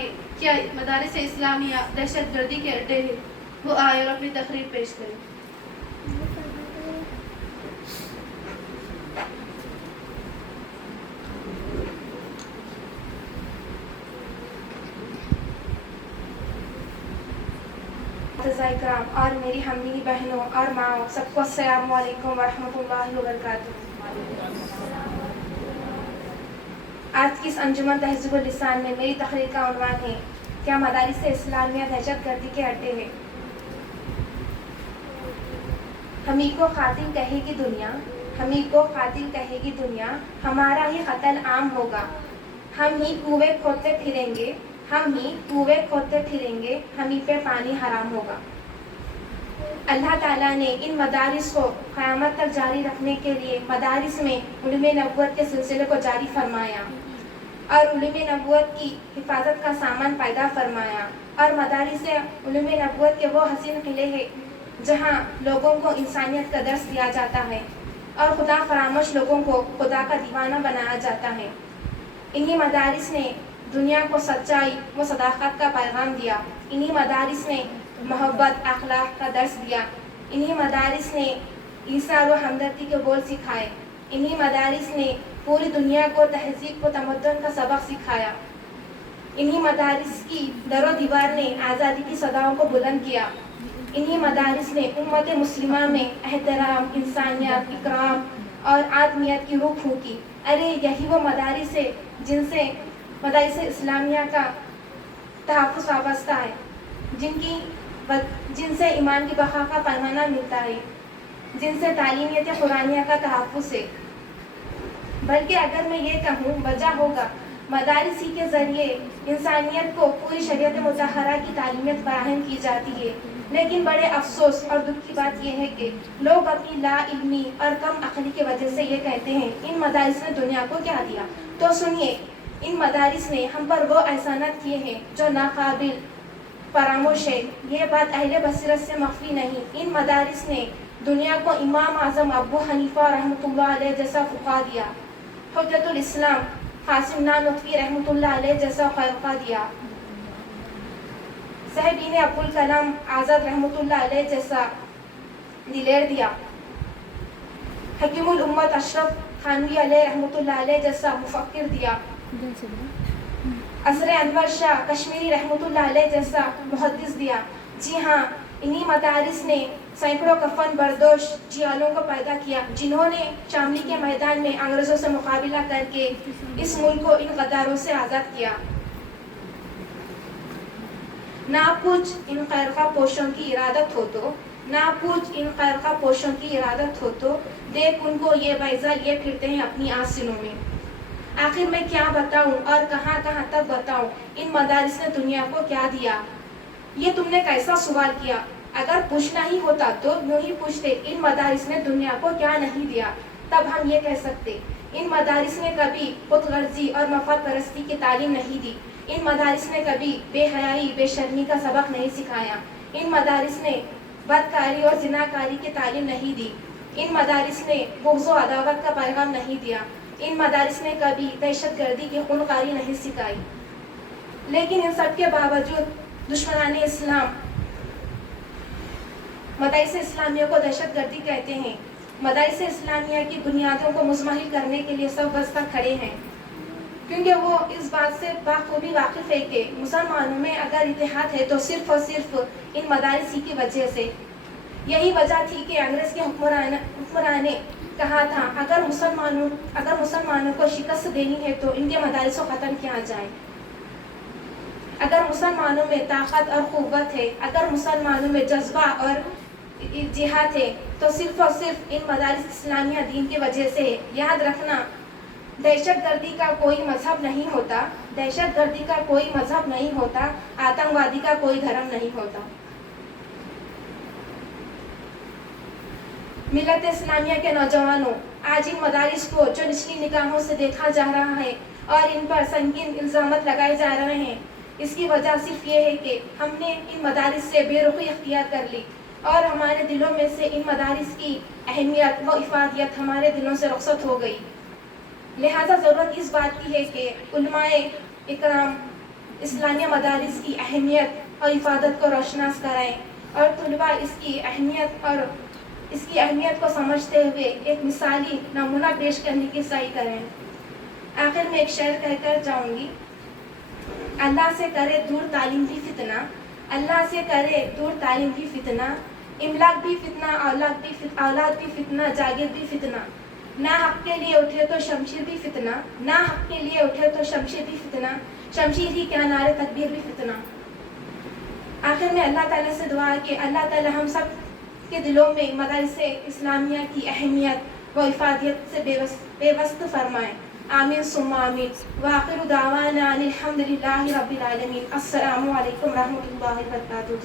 ہے کہ مدارس اسلامیہ دہشت گردی کے اڈے ہیں، وہ آئے اور اپنی تقریر پیش کریں۔ کرام اور میری ہمدینی بہنوں اور ماؤں، سب کو السلام علیکم ورحمۃ اللہ وبرکاتہ۔ آج کی اس انجمن تہذیب اللسان میں میری تقریر کا عنوان ہے کیا مدارس اسلامیہ دہشت گردی کے اڈے ہیں؟ ہمیں کو قاتل کہے گی دنیا، ہمیں کو قاتل کہے گی دنیا، ہمارا ہی قتل عام ہوگا، ہم ہی کنویں کھودتے پھریں گے، ہم ہی کنویں کھودتے پھریں گے، ہمیں پہ پانی حرام ہوگا۔ اللہ تعالیٰ نے ان مدارس کو قیامت تک جاری رکھنے کے لیے مدارس میں علوم نبوت کے سلسلے کو جاری فرمایا اور علوم نبوت کی حفاظت کا سامان پیدا فرمایا، اور مدارس علوم نبوت کے وہ حسین قلعے ہیں جہاں لوگوں کو انسانیت کا درس دیا جاتا ہے اور خدا فراموش لوگوں کو خدا کا دیوانہ بنایا جاتا ہے۔ انہی مدارس نے دنیا کو سچائی و صداقت کا پیغام دیا، انہی مدارس نے محبت اخلاق کا درس دیا، انہی مدارس نے ایثار و ہمدردی کے بول سکھائے، انہی مدارس نے پوری دنیا کو تہذیب و تمدن کا سبق سکھایا، انہی مدارس کی در و دیوار نے آزادی کی صداؤں کو بلند کیا، انہی مدارس نے امت مسلمہ میں احترام، انسانیت، اکرام اور آدمیت کی روح پھونکی۔ ارے یہی وہ مدارس ہے جن سے مدارس اسلامیہ کا تحفظ وابستہ ہے، جن سے ایمان کی بقا کا پیمانہ ملتا ہے، جن سے تعلیمیت قرآنیہ کا تحفظ ہے۔ بلکہ اگر میں یہ کہوں وجہ ہوگا مدارس ہی کے ذریعے انسانیت کو پوری شریعت مطہرہ کی تعلیمیت فراہم کی جاتی ہے، لیکن بڑے افسوس اور دکھ کی بات یہ ہے کہ لوگ اپنی لا علمی اور کم عقلی کی وجہ سے یہ کہتے ہیں ان مدارس نے دنیا کو کیا دیا۔ تو سنیے، ان مدارس نے ہم پر وہ احسانات کیے ہیں جو ناقابل فراموش ہے، یہ بات اہل بصیرت سے مخفی نہیں۔ ان مدارس نے دنیا کو امام اعظم ابو حنیفہ رحمۃ اللہ علیہ جیسا فقہ دیا، حجت الاسلام قاسم نانوتوی رحمۃ اللہ علیہ جیسا خلقہ دیا، صاحبین ابوالکلام آزاد رحمۃ اللہ علیہ جیسا دلیر دیا، حکیم الامت اشرف تھانوی علیہ رحمۃ اللہ علیہ جیسا مفکر دیا، اثر انور شاہ کشمیری رحمۃ اللہ علیہ جیسا محدث دیا۔ جی ہاں، انہی مدارس نے سینکڑوں کفن بردوش جیالوں کو پیدا کیا جنہوں نے شاملی کے میدان میں انگریزوں سے مقابلہ کر کے اس ملک کو ان غداروں سے آزاد کیا۔ نہ پوچھ ان خیرخواہ پوشوں کی ارادت ہو تو، نہ پوچھ ان خیرخواہ پوشوں کی ارادت ہو تو، دیکھ ان کو یہ بیضا لیے پھرتے ہیں اپنی آستینوں میں۔ آخر میں کیا بتاؤں اور کہاں کہاں تک بتاؤں، ان مدارس نے دنیا کو کیا دیا؟ یہ تم نے کیسا سوال کیا؟ اگر پوچھنا ہی ہوتا تو یوں ہی پوچھتے ان مدارس نے دنیا کو کیا نہیں دیا، تب ہم یہ کہہ سکتے ان مدارس نے کبھی خود غرضی اور مفاد پرستی کی تعلیم نہیں دی، ان مدارس نے کبھی بے حیائی بے شرمی کا سبق نہیں سکھایا، ان مدارس نے بدکاری اور زناکاری کی تعلیم نہیں دی، ان مدارس نے بغض و عداوت کا پیغام نہیں دیا، ان مدارس نے کبھی دہشت گردی کی خونخواری نہیں سکھائی۔ لیکن ان سب کے باوجود دشمنان اسلام مدارس اسلامیہ کو دہشت گردی کہتے ہیں، مدارس اسلامیہ کی بنیادوں کو مزمحل کرنے کے لیے سب بستہ کھڑے ہیں، کیونکہ وہ اس بات سے بخوبی واقف ہے کہ مسلمانوں میں اگر اتحاد ہے تو صرف اور صرف ان مدارس ہی کی وجہ سے۔ یہی وجہ تھی کہ انگریز کے حکمران نے کہا تھا اگر مسلمانوں کو شکست دینی ہے تو ان کے مدارس کو ختم کیا جائے۔ اگر مسلمانوں میں طاقت اور قوت ہے، اگر مسلمانوں میں جذبہ اور جہاد ہے تو صرف اور صرف ان مدارس اسلامیہ دین کی وجہ سے ہے۔ یاد رکھنا، دہشت گردی کا کوئی مذہب نہیں ہوتا، دہشت گردی کا کوئی مذہب نہیں ہوتا، آتنکوادی کا کوئی دھرم نہیں ہوتا۔ ملت اسلامیہ کے نوجوانوں، آج ان مدارس کو جو نچلی نگاہوں سے دیکھا جا رہا ہے اور ان پر سنگین الزامات لگائے جا رہے ہیں، اس کی وجہ صرف یہ ہے کہ ہم نے ان مدارس سے بے رخی اختیار کر لی اور ہمارے دلوں میں سے ان مدارس کی اہمیت و افادیت ہمارے دلوں سے رخصت ہو گئی۔ لہذا ضرورت اس بات کی ہے کہ علماء اکرام اسلامیہ مدارس کی اہمیت اور افادت کو روشناس کرائیں اور طلباء اس کی اہمیت کو سمجھتے ہوئے ایک مثالی نمونہ پیش کرنے کی سعی کریں۔ آخر میں ایک شعر کہہ کر جاؤں گی۔ اللہ سے کرے دور تعلیم بھی فتنہ، اللہ سے کرے دور تعلیم بھی فتنہ، املاک بھی فتنہ، اولاد بھی فتنہ، جاگیر بھی فتنہ، نہ حق کے لیے اٹھے تو شمشیر بھی فتنہ، نہ حق کے لیے اٹھے تو شمشیر بھی فتنہ، شمشیر ہی کیا نعرے تکبیر بھی فتنہ۔ آخر میں اللہ تعالیٰ سے دعا ہے کہ اللہ تعالیٰ ہم سب کے دلوں میں مدارس اسلامیہ کی اہمیت و افادیت سے بے وست فرمائیں۔ آمین ثم آمین۔ وآخر دعوانا ان الحمد للہ رب العالمین۔ السلام علیکم ورحمۃ اللہ وبرکاتہ۔